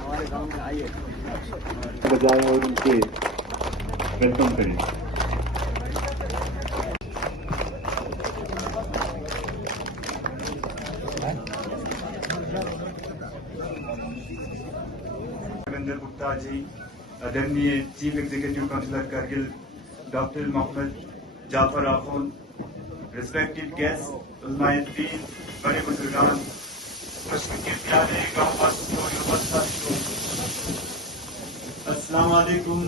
हमारे गांव में आइए बजाएं और उनके वेलकम करें। रविंद्र गुप्ता जी, आदरणीय chief executive councillor Kargil doctor Mohammad Jafar Akhun, respected guest, उलमाए-ए-दीन, बड़े बुजुर्गान, पश्चिम के प्यारे गाँव वासियों, युवा साथियों, अस्सलाम वालेकुम,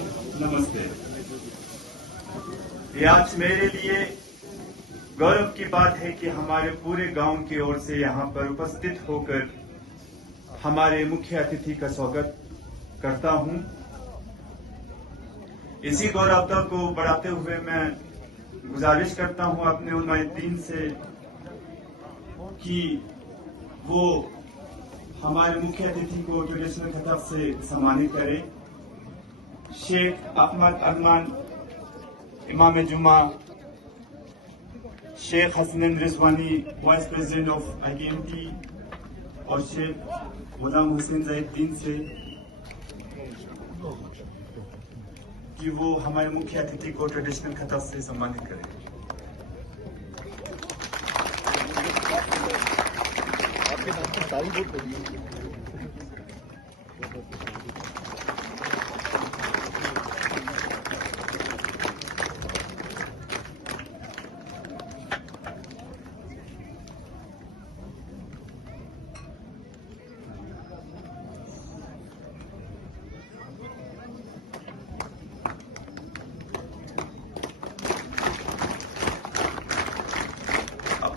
नमस्ते। ये आज मेरे लिए गौरव की बात है कि हमारे पूरे गांव की ओर से यहां पर उपस्थित होकर हमारे मुख्य अतिथि का स्वागत करता हूं। इसी गौरवता को बढ़ाते हुए मैं गुजारिश करता हूं अपने उलमाए-ए-दीन से कि वो हमारे मुख्य अतिथि को ट्रेडिशनल खिताब से सम्मानित करें। Sheikh Ahmad Armaan Imam Juma, Sheikh Hasan Rizwani vice president of IKMT और शेख गुलाम हुसैन ज़हीरुद्दीन से कि वो हमारे मुख्य अतिथि को ट्रेडिशनल खिताब से सम्मानित करें।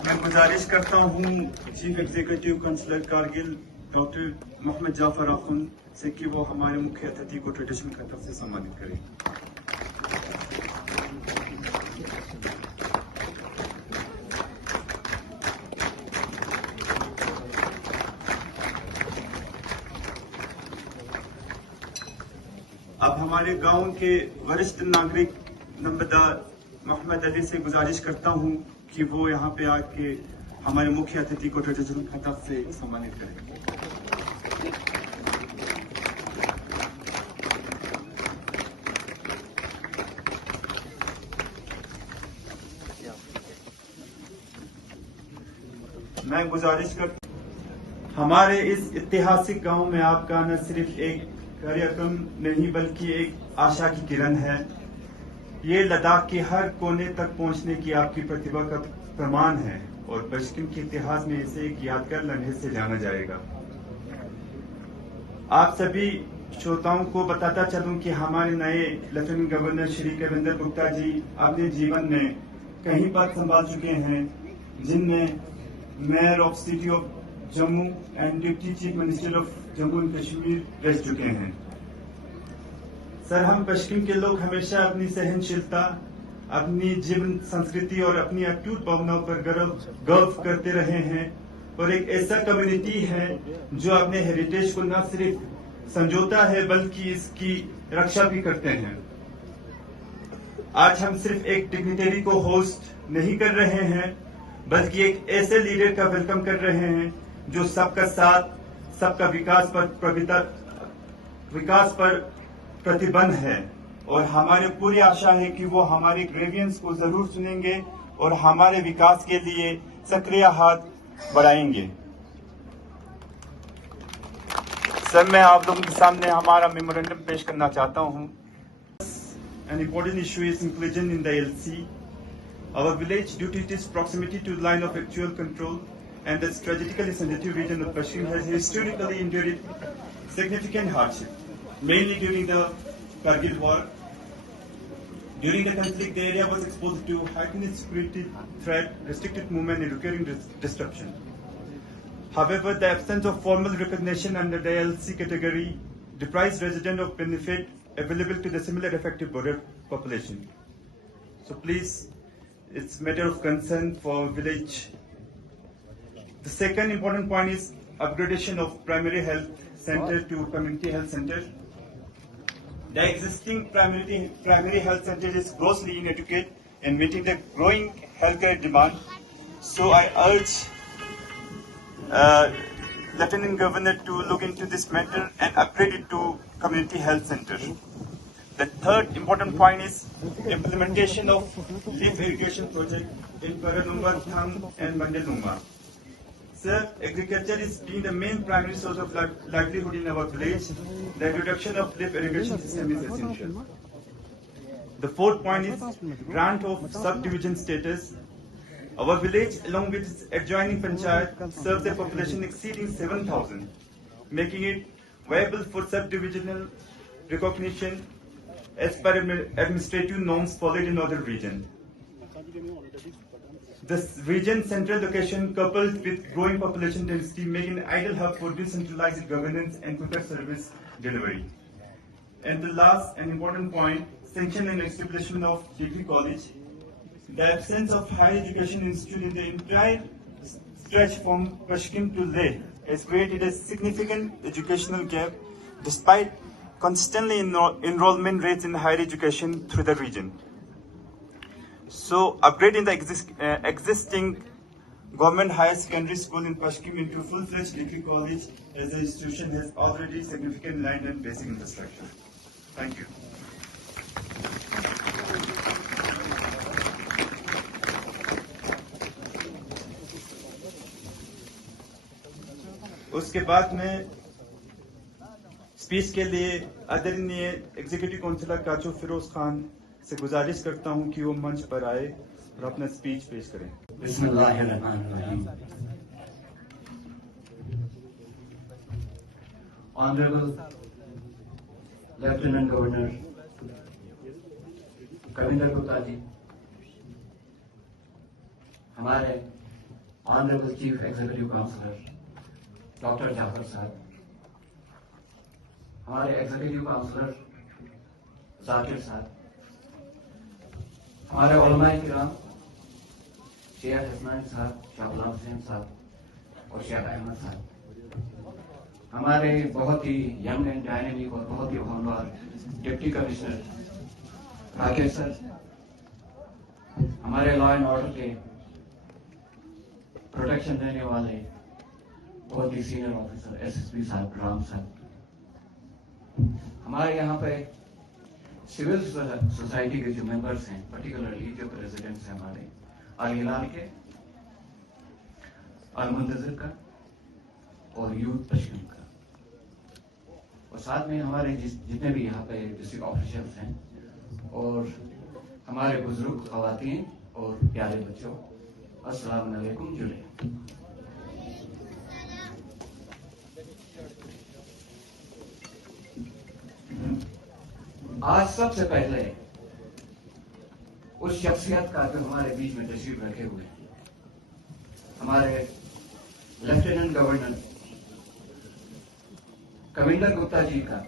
मैं गुजारिश करता हूं chief executive councillor Kargil doctor Mohammad Jafar Akhun से कि वो हमारे मुख्य अतिथि को ट्रेडिशनल खिताब से सम्मानित करें। अब हमारे गांव के वरिष्ठ नागरिक नंबरदार मोहम्मद अली से गुजारिश करता हूं कि वो यहाँ पे आके हमारे मुख्य अतिथि को ट्रेडिशनल खिताब से सम्मानित करें। मैं गुजारिश करता हमारे इस ऐतिहासिक गांव में आपका न सिर्फ एक कार्यक्रम नहीं बल्कि एक आशा की किरण है। ये लद्दाख के हर कोने तक पहुंचने की आपकी प्रतिभा का प्रमाण है और पश्चिम के इतिहास में इसे एक यादगार लम्हे से जाना जाएगा। आप सभी श्रोताओं को बताता चलूं कि हमारे नए लेफ्टिनेंट गवर्नर श्री रविंद्र गुप्ता जी अपने जीवन में कई पद संभाल चुके हैं, जिनमें mayor of city of Jammu and deputy chief minister of Jammu and Kashmir रह चुके हैं। सर, हम पश्चिम के लोग हमेशा अपनी सहनशीलता, अपनी जीवन संस्कृति और अपनी अटूट भावनाओं पर गर्व करते रहे हैं और एक ऐसा कम्युनिटी है जो अपने हेरिटेज को न सिर्फ संजोता है बल्कि इसकी रक्षा भी करते हैं। आज हम सिर्फ एक डिग्निटरी को होस्ट नहीं कर रहे हैं बल्कि एक ऐसे लीडर का वेलकम कर रहे हैं जो सबका साथ, सबका विकास पर प्रतिबद्ध है और हमारी पूरी आशा है कि वो हमारे ग्रेवियंस को जरूर सुनेंगे और हमारे विकास के लिए सक्रिय हाथ बढ़ाएंगे। सर, मैं आप लोगों के सामने हमारा मेमोरेंडम पेश करना चाहता हूं। An important issue is inclusion in the LC. Our village, due to its proximity to the line of actual control and the strategically sensitive region of Pashchim, has historically endured significant hardship, mainly during the Kargil war. During the conflict, the area was exposed to heightened security threat, restricted movement, and recurring disruption. However, the absence of formal recognition under the LC category deprives residents of benefit available to the similar affected border population. So please, it's matter of concern for village. The second important point is upgradation of primary health center to community health center. The existing primary health center is grossly inadequate in meeting the growing healthcare demand. So I urge Lieutenant Governor to look into this matter and upgrade it to community health center. The third important point is implementation of lift irrigation project in Paranumba, Thang and Mandelnumba. Sir, agriculture is being the main primary source of livelihood in our village. The introduction of lift irrigation system is essential. The fourth point is grant of subdivision status. Our village, along with its adjoining panchayat, serves a population exceeding 7,000, making it viable for subdivisional recognition as per administrative norms followed in other region. This region central location coupled with growing population density make an ideal hub for decentralized governance and quicker service delivery. And the last and important point, sanction and establishment of degree college. The absence of higher education institute in the entire stretch from Pashkim to Leh has created a significant educational gap despite consistently enrollment rates in higher education through the region. So upgrading the existing government higher secondary school in Pashkim into full-fledged degree college as the institution has already significant land and basic infrastructure. Thank you. उसके बाद में speech के लिए आदरणीय executive councillor काचो फिरोज खान से गुजारिश करता हूं कि वो मंच पर आए और अपना स्पीच पेश करें। बिस्मिल्लाहिर्रहमानिर्रहीम। Honourable lieutenant governor Kavinder Gupta ji, हमारे honourable chief executive councillor doctor Jafar Sahab, हमारे एग्जीक्यूटिव काउंसिलर जाकिर साहब, हमारे उलमाए किराम शेख हसनैन साहब, शाह गुलाम हुसैन साहब और शेख अहमद साहब, हमारे बहुत ही यंग एंड डायनेमिक और बहुत ही होनहार डिप्टी कमिश्नर राकेश सर, हमारे लॉ एंड ऑर्डर के प्रोटेक्शन देने वाले बहुत ही सीनियर ऑफिसर एसएसपी साहब, राम साहब, हमारे यहाँ पे सिविल सोसाइटी के जो मेंबर्स हैं, पर्टिकुलरली जो प्रेसिडेंट्स हैं हमारे अल हिलाल के, अल मुंतजिर का और यूथ पश्चिम का, और साथ में हमारे जितने भी यहाँ पे डिस्ट्रिक्ट ऑफिशियल्स हैं और हमारे बुजुर्ग खवातीन और प्यारे बच्चों, अस्सलाम वालेकुम जुले। आज सबसे पहले उस शख्सियत का जो हमारे बीच में तशरीफ रखे हुए हैं, हमारे लेफ्टिनेंट गवर्नर कविंदर गुप्ता जी का,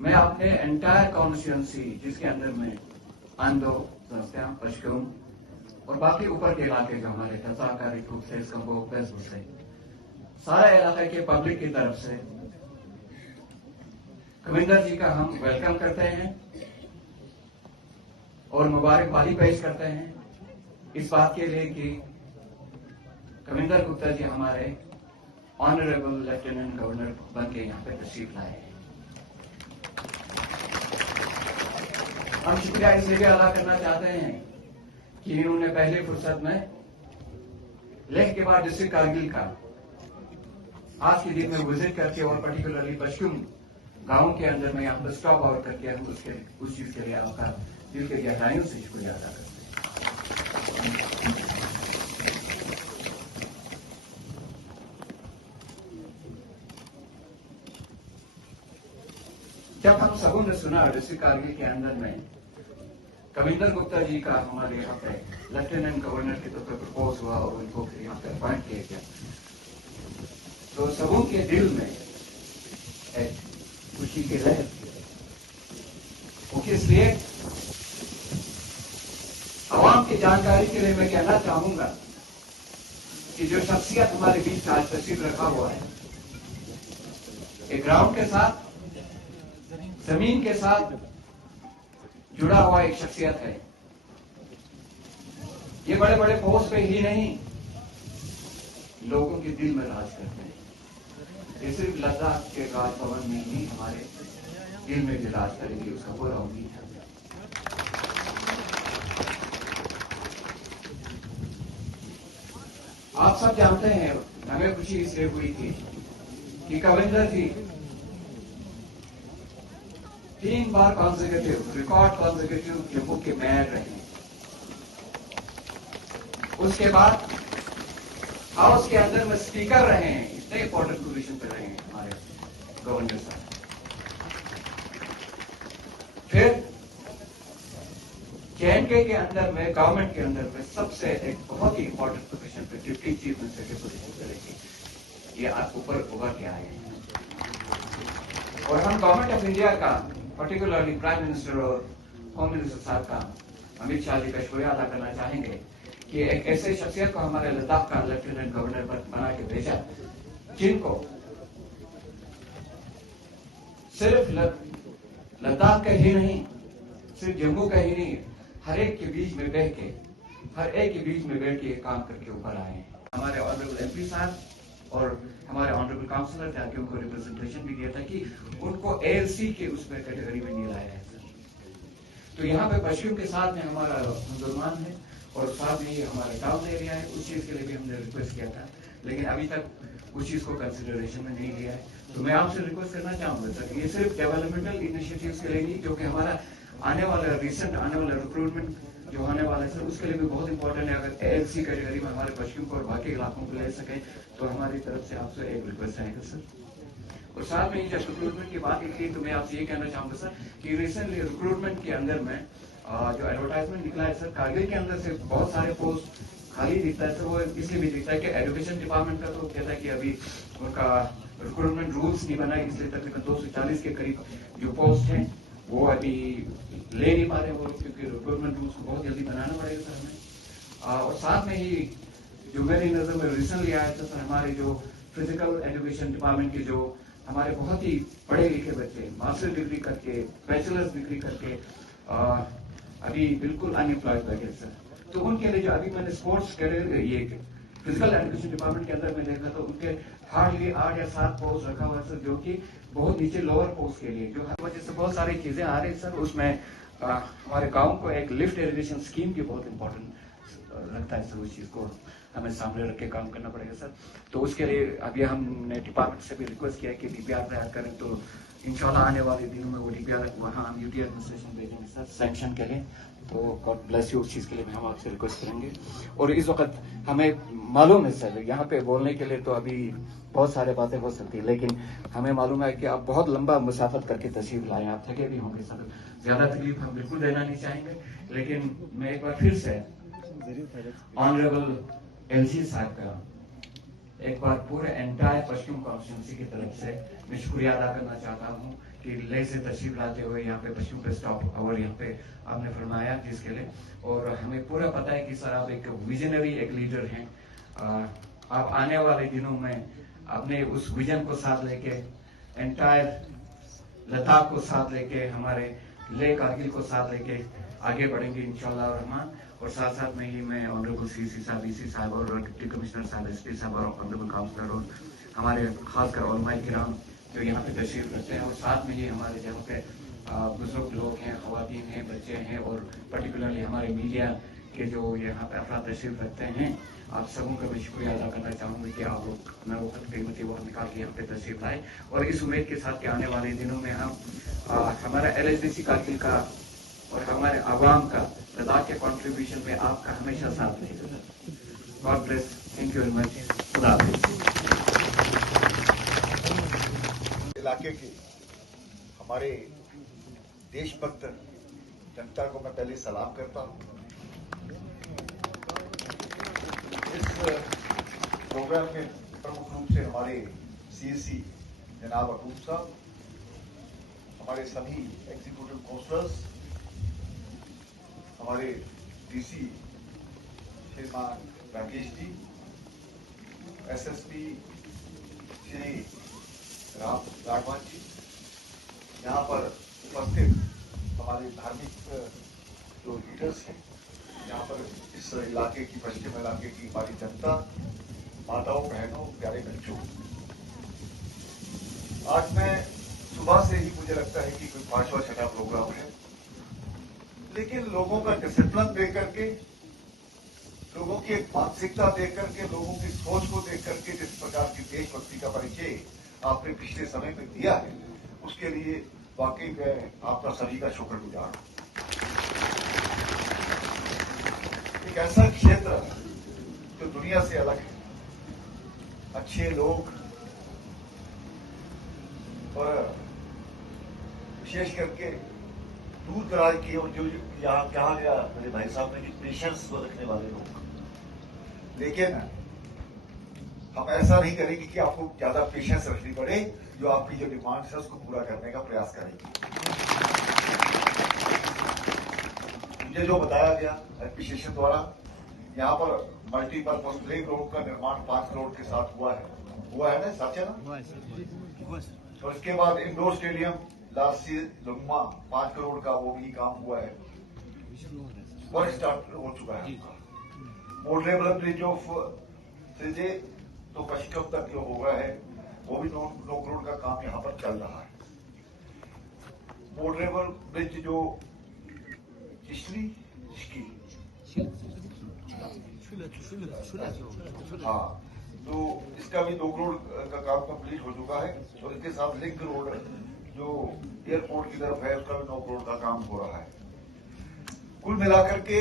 मैं अपने एंटायर कॉन्स्टिट्यूंसी जिसके अंदर में आंदो, संस्था, पश्चिम और बाकी ऊपर के इलाके जो हमारे तजाकारी से सारा इलाके के पब्लिक की तरफ से कविंदर जी का हम वेलकम करते हैं और मुबारकबादी पेश करते हैं इस बात के लिए कि कविंदर गुप्ता जी हमारे ऑनरेबल लेफ्टिनेंट गवर्नर बन के यहाँ पे तशरीफ लाए हैं। हम शुक्रिया इसलिए भी अदा करना चाहते हैं कि इन्होंने पहले फुर्सत में लेह के बाद डिस्ट्रिक्ट कारगिल का आज के दिन में विजिट करके और पर्टिकुलरली पश्चिम गांव के अंदर में यहाँ पर स्टॉप आउट करके हम उस चीज के लिए आपका दिल के गहराइयों से शुक्रिया अदा करते हैं। जब हम सबों ने सुना डिस्ट्रिक्ट कारगिल के अंदर में कविंदर गुप्ता जी का हमारे यहाँ पे लेफ्टिनेंट गवर्नर के तौर पर प्रपोज हुआ और उनको फिर यहाँ पे अपॉइंट किया गया, तो सबों के दिल में खुशी की लहर, इसलिए की जानकारी के लिए मैं कहना चाहूंगा कि जो शख्सियत हमारे बीच आज तशरीफ रखा हुआ है, एक ग्राउंड के साथ, जमीन के साथ जुड़ा हुआ एक शख्सियत है। ये बड़े बड़े पोस्ट पे ही नहीं, लोगों के दिल में राज करते हैं। ये सिर्फ लद्दाख के राजभवन में ही हमारे दिल में भी राज करेंगे, उसका पूरा उम्मीद है। आप सब जानते हैं, हमें खुशी इसलिए हुई थी कि कविंदर जी 3 बार कॉन्जिक्यूटिव, रिकॉर्ड कॉन्जिक्यूटिव जम्मू के मेयर रहे। उसके बाद हाउस के अंदर में स्पीकर रहे हैं। इतने इंपॉर्टेंट पोजीशन पे रहे हैं हमारे गवर्नर साहब। फिर JNK के अंदर में, गवर्नमेंट के अंदर में सबसे एक बहुत ही इंपॉर्टेंट पोजीशन पे डिप्टी चीफ मिनिस्टर की पोजीशन पे रहे। ये आप ऊपर उभर के आए हैं और हम गवर्नमेंट ऑफ इंडिया का, पर्टिकुलरली प्राइम मिनिस्टर और होम मिनिस्टर साहब का, अमित शाह जी का शुक्रिया अदा करना चाहेंगे कि एक ऐसे शख्सियत को हमारे लद्दाख का लेफ्टिनेंट गवर्नर बना के भेजा, जिनको सिर्फ लद्दाख का ही नहीं, सिर्फ जम्मू का ही नहीं, हर एक के बीच में बैठ के काम करके ऊपर आए हैं। हमारे ऑनरेबल MP साहब और हमारे ऑनरेबल काउंसिलर थे, उनको रिप्रेजेंटेशन भी दिया था कि उनको ALC के उसमें कैटेगरी में नहीं लाया है। तो यहाँ पे पश्चिम के साथ में हमारा मुसलमान है और साथ में ही हमारा टाउन एरिया है। उस चीज के लिए भी हमने रिक्वेस्ट किया था, लेकिन अभी तक उस चीज को कंसिडरेशन में नहीं लिया है। तो मैं आपसे रिक्वेस्ट करना चाहूंगा सर, ये सिर्फ डेवलपमेंटल इनिशिएटिव्स के लिए नहीं, क्योंकि हमारा आने वाला रिक्रूटमेंट जो होने वाला है सर, उसके लिए भी बहुत इंपॉर्टेंट है। अगर ALC कैटेगरी में हमारे पश्चिम को और बाकी इलाकों को ले सके तो हमारी तरफ से आपसे एक रिक्वेस्ट रहेगा सर। और साथ में ही जब रिक्रूटमेंट की बात की तो मैं आपसे ये कहना चाहूंगा सर कि रिसेंटली रिक्रूटमेंट के अंदर में जो एडवर्टाइजमेंट निकला है सर, कारगिल के अंदर से बहुत सारे पोस्ट खाली दिखता है सर। वो इसलिए भी दिखता है कि एजुकेशन डिपार्टमेंट का तो कहता है कि अभी उनका रिक्रूटमेंट रूल्स नहीं बना, इसलिए तकरीबन 240 के करीब जो पोस्ट हैं वो अभी ले नहीं पा रहे वो, क्योंकि रिक्रूटमेंट रूल्स को बहुत जल्दी बनाना पड़ेगा सर हमें। और साथ में ही जो मेरी नजर में रिसेंटली आया था सर, हमारे जो फिजिकल एजुकेशन डिपार्टमेंट के जो हमारे बहुत ही पढ़े लिखे बच्चे मास्टर डिग्री करके, बैचलर्स डिग्री करके अभी बिल्कुल अनएम्प्लॉयड बैठे सर, तो उनके लिए जो अभी मैंने स्पोर्ट्स कैटेगरी, ये फिजिकल एजुकेशन डिपार्टमेंट के अंदर में देखा तो उनके हार्डली 8 या 7 पोस्ट रखा हुआ है सर, जो कि बहुत नीचे लोअर पोस्ट के लिए, जो हर वजह से बहुत सारी चीजें आ रही है सर। उसमें हमारे गांव को एक लिफ्ट इरिगेशन स्कीम की बहुत इंपॉर्टेंट लगता है सर, उस चीज को हमें सामने रख के काम करना पड़ेगा सर। तो उसके लिए अभी हमने डिपार्टमेंट से भी रिक्वेस्ट किया कि DPR तैयार करें, तो इंशाल्लाह आने वाले दिनों में वो DPR वहाँ हम UT एडमिनिस्ट्रेशन भेजेंगे सर सैंक्शन के लिए। तो गॉड ब्लेस यू, उस चीज के लिए हम आपसे रिक्वेस्ट करेंगे। और इस वक्त हमें मालूम है सर, यहाँ पे बोलने के लिए तो अभी बहुत सारे बातें हो सकती है, लेकिन हमें मालूम है कि आप बहुत लंबा मुसाफत करके तशरीफ लाए, आप थके भी होंगे सर। ज्यादा तकलीफ हम बिल्कुल देना नहीं चाहेंगे, लेकिन मैं एक बार फिर से ऑनरेबल LC साहब का एक बार पूरे एंटायर पश्चिम कॉन्स्टिट्यूंसी की तरफ से मैं शुक्रिया अदा करना चाहता हूँ कि लेह से तशरीफ लाते हुए यहाँ पे पश्चिम पे स्टॉप और यहाँ पे आपने फरमाया जिसके लिए। और हमें पूरा पता है कि सर आप एक विजनरी एक लीडर हैं। आप आने वाले दिनों में अपने उस विजन को साथ लेके, एंटायर लद्दाख को साथ लेके, हमारे लेह कारगिल को साथ लेके आगे बढ़ेंगे इंशाल्लाह रहमान। और साथ साथ में ही मैं ऑनरेबल CC साहब, EC साहब और डिप्टी कमिश्नर साहब, SP साहब और ऑनरेबल काउंसलर और हमारे खासकर उलमाए किराम जो यहाँ पे तशरीफ रखते हैं, और साथ में ही हमारे जहाँ पे बुजुर्ग लोग हैं, खवातीन हैं, बच्चे हैं, और पर्टिकुलरली हमारे मीडिया के जो यहाँ पे अफराद तशरीफ रखते हैं, आप सबों का मैं शुक्रिया अदा करना चाहूंगी कि आप लोग अपना वक्त कीमती वक्त निकाल के यहाँ पे तशरीफ लाए। और इस उम्मीद के साथ कि आने वाले दिनों में हम हमारा LSDC कारगिल का और हमारे आवाम का लद्दाख के कंट्रीब्यूशन में आपका हमेशा साथ रहेगा। God bless, thank you very much, खुदा हाफिज़। इलाके के हमारे देशभक्त जनता को मैं पहले सलाम करता हूं। इस प्रोग्राम में प्रमुख रूप से हमारे CSC जनाब अटूब साहब, हमारे सभी एग्जीक्यूटिव काउंसलर्स, हमारे DC श्रीमान राकेश जी, एसएसपी श्री राघवन जी, यहाँ पर उपस्थित हमारे धार्मिक जो लीडर्स हैं, यहाँ पर इस इलाके की, पश्चिम इलाके की हमारी जनता, माताओं, बहनों, प्यारे बच्चों, आज मैं सुबह से ही मुझे लगता है कि कोई 5वां 6वां प्रोग्राम है, लेकिन लोगों का डिसिप्लिन देख करके, लोगों की एक मानसिकता देख करके, लोगों की सोच को देख करके जिस प्रकार की देशभक्ति का परिचय आपने पिछले समय में दिया है, उसके लिए वाकई मैं आपका सभी का शुक्रगुजार हूं। एक ऐसा क्षेत्र जो दुनिया से अलग है, अच्छे लोग और विशेष करके दूर दराज की, और जो यहाँ कहा गया मेरे भाई साहब ने कि पेशेंस को रखने वाले लोग, लेकिन हम ऐसा नहीं करेंगे कि आपको ज्यादा पेशेंस रखनी पड़े, जो आपकी जो डिमांड्स है उसको पूरा करने का प्रयास करेंगे। मुझे जो बताया गया एडमिनिस्ट्रेशन द्वारा, यहाँ पर मल्टीपर्पज प्ले ग्राउंड का निर्माण 5 करोड़ के साथ हुआ है ना, सच है ना? और इसके बाद इंडोर स्टेडियम लासी लुम्मा 5 करोड़ का वो भी काम हुआ है, वर्क स्टार्ट हो चुका है। मोडलेबल ब्रिज ऑफ त्रिजे तो पश्चिम तक जो हो रहा है, वो भी 9 करोड़ का काम यहाँ पर चल रहा है। मोडलेबल ब्रिज जो हाँ, तो इसका भी 2 करोड़ का काम कंप्लीट हो चुका है, और इसके साथ लिंक रोड जो एयरपोर्ट की तरफ है, उसका भी 9 करोड़ का काम हो रहा है। कुल मिलाकर के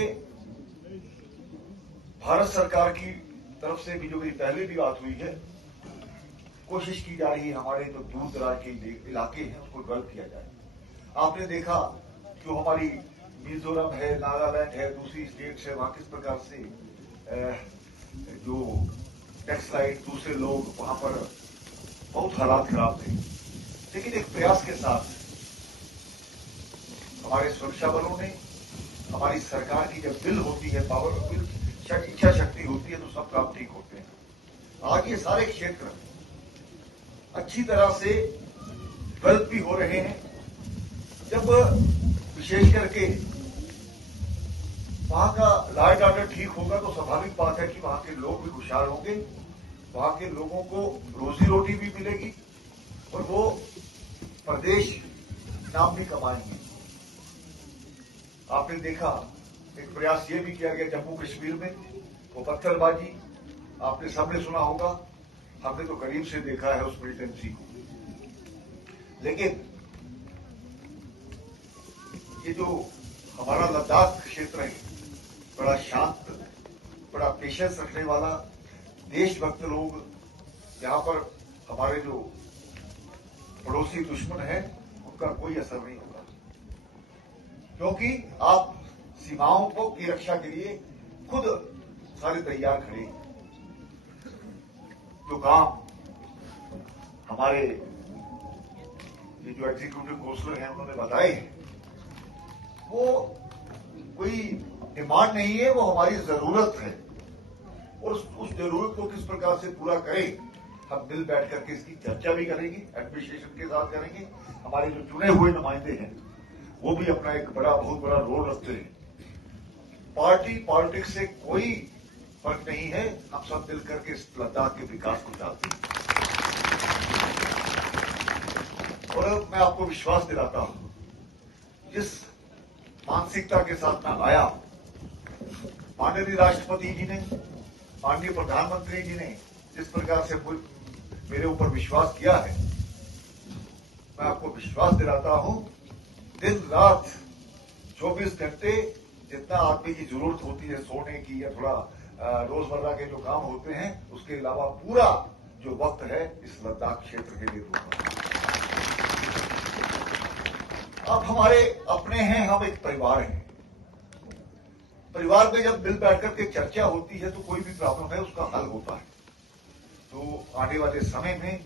भारत सरकार की तरफ से भी, जो मेरी पहले भी बात हुई है, कोशिश की जा रही है हमारे जो दूर दराज के इलाके हैं उसको डेवलप किया जाए। आपने देखा जो हमारी मिजोरम है, नागालैंड है, दूसरी स्टेट्स है, वहां किस प्रकार से जो टेक्सटाइल, दूसरे लोग, वहां पर बहुत हालात खराब थे, लेकिन एक प्रयास के साथ हमारे सुरक्षा बलों ने, हमारी सरकार की जब दिल होती है, पावर बिल, इच्छा शक्ति होती है, तो सब काम ठीक होते हैं। आज ये सारे क्षेत्र अच्छी तरह से डेवलप भी हो रहे हैं। जब विशेष करके वहां का लॉ एंड ऑर्डर ठीक होगा, तो स्वाभाविक बात है कि वहां के लोग भी खुशहाल होंगे, वहां के लोगों को रोजी रोटी भी मिलेगी, और वो प्रदेश नाम भी कमाएंगे। आपने देखा एक प्रयास ये भी किया गया जम्मू कश्मीर में, वो पत्थरबाजी आपने सबने सुना होगा, हमने तो करीब से देखा है उस मिलिटेंसी को। लेकिन ये जो हमारा लद्दाख क्षेत्र है, बड़ा शांत, बड़ा पेशेंस रखने वाला, देशभक्त लोग, यहाँ पर हमारे जो पड़ोसी दुश्मन हैं उनका कोई असर नहीं होगा, क्योंकि आप सीमाओं को की रक्षा के लिए खुद सारे तैयार खड़े हैं। जो काम हमारे ये जो एग्जीक्यूटिव काउंसलर हैं उन्होंने बताए हैं, वो कोई डिमांड नहीं है, वो हमारी जरूरत है, और उस जरूरत को किस प्रकार से पूरा करें, हम मिल बैठ करके इसकी चर्चा भी करेंगे, एडमिनिस्ट्रेशन के साथ करेंगे। हमारे जो चुने हुए नुमाइंदे हैं वो भी अपना एक बहुत बड़ा रोल रखते हैं। पार्टी पॉलिटिक्स से कोई फर्क नहीं है, हम सब मिल करके इस लद्दाख के विकास को चाहते हैं। और मैं आपको विश्वास दिलाता हूं, जिस मानसिकता के साथ मैं आया, माननीय राष्ट्रपति जी ने, माननीय प्रधानमंत्री जी ने जिस प्रकार से मेरे ऊपर विश्वास किया है, मैं आपको विश्वास दिलाता हूं, दिन रात 24 घंटे जितना आदमी की जरूरत होती है सोने की या थोड़ा रोजमर्रा के जो काम होते हैं, उसके अलावा पूरा जो वक्त है इस लद्दाख क्षेत्र के लिए दूंगा। अब हमारे अपने हैं, हम एक परिवार हैं। परिवार में जब मिल बैठकर के चर्चा होती है तो कोई भी प्रॉब्लम है उसका हल होता है। तो आने वाले समय में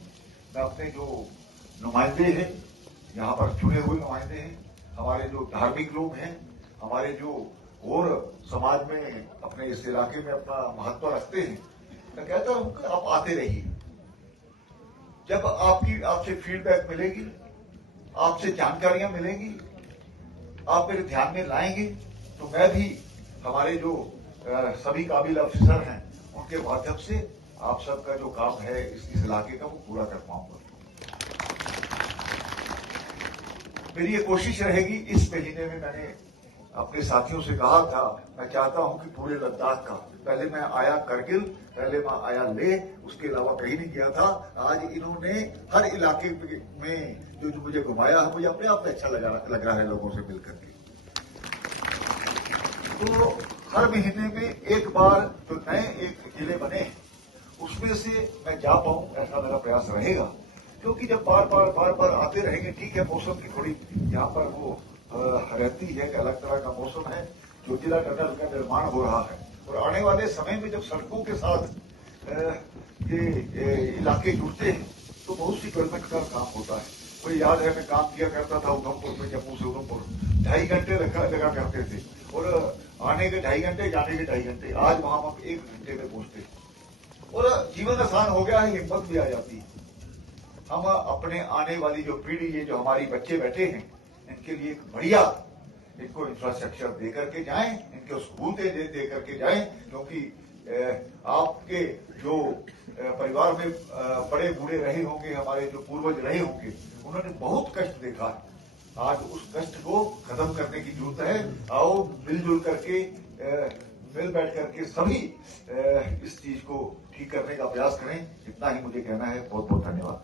मैं अपने जो नुमाइंदे हैं, यहाँ पर चुने हुए नुमाइंदे हैं, हमारे जो धार्मिक लोग हैं, हमारे जो और समाज में, अपने इस इलाके में अपना महत्व रखते हैं, मैं कहता हूं कि आप आते रहिए। जब आपसे फीडबैक मिलेगी, आपसे जानकारियां मिलेंगी, आप मेरे ध्यान में लाएंगे, तो मैं भी हमारे जो सभी काबिल अफसर हैं उनके माध्यम से आप सबका जो काम है इस इलाके का वो पूरा कर पाऊंगा। मेरी ये कोशिश रहेगी, इस महीने में मैंने अपने साथियों से कहा था, मैं चाहता हूं कि पूरे लद्दाख का, पहले मैं आया करगिल, पहले मैं आया लेह, उसके अलावा कहीं नहीं गया था। आज इन्होंने हर इलाके में जो मुझे घुमाया है, मुझे अपने आप में अच्छा लग रहा है लोगों से मिलकर के। तो हर महीने में एक बार जो नए एक जिले बने उसमें से मैं जा पाऊं, ऐसा मेरा प्रयास रहेगा। क्योंकि जब बार बार आते रहेंगे, ठीक है मौसम की थोड़ी यहाँ पर वो रहती है, एक अलग तरह का मौसम है, जो जिला टनल का निर्माण हो रहा है, और आने वाले समय में जब सड़कों के साथ ये इलाके जुड़ते हैं तो बहुत सी डेवलपमेंट का काम होता है। मुझे याद है मैं काम किया करता था उधमपुर में, जम्मू से उधमपुर 2.5 घंटे लगा करते थे, और आने के 2.5 घंटे, जाने के 2.5 घंटे। आज वहां हम 1 घंटे में पहुंचते हैं और जीवन आसान हो गया है, हिम्मत भी आ जाती है। हम अपने आने वाली जो पीढ़ी, ये जो हमारी बच्चे बैठे हैं, इनके लिए एक बढ़िया इनको इंफ्रास्ट्रक्चर दे करके जाएं, इनको सहूलतें दे करके जाएं, क्योंकि आपके जो परिवार में बड़े बूढ़े रहे होंगे, हमारे जो पूर्वज रहे होंगे, उन्होंने बहुत कष्ट देखा है। आज उस कष्ट को खत्म करने की जरूरत है। आओ मिलजुल करके, मिल बैठ करके सभी इस चीज को ठीक करने का प्रयास करें। इतना ही मुझे कहना है। बहुत बहुत धन्यवाद।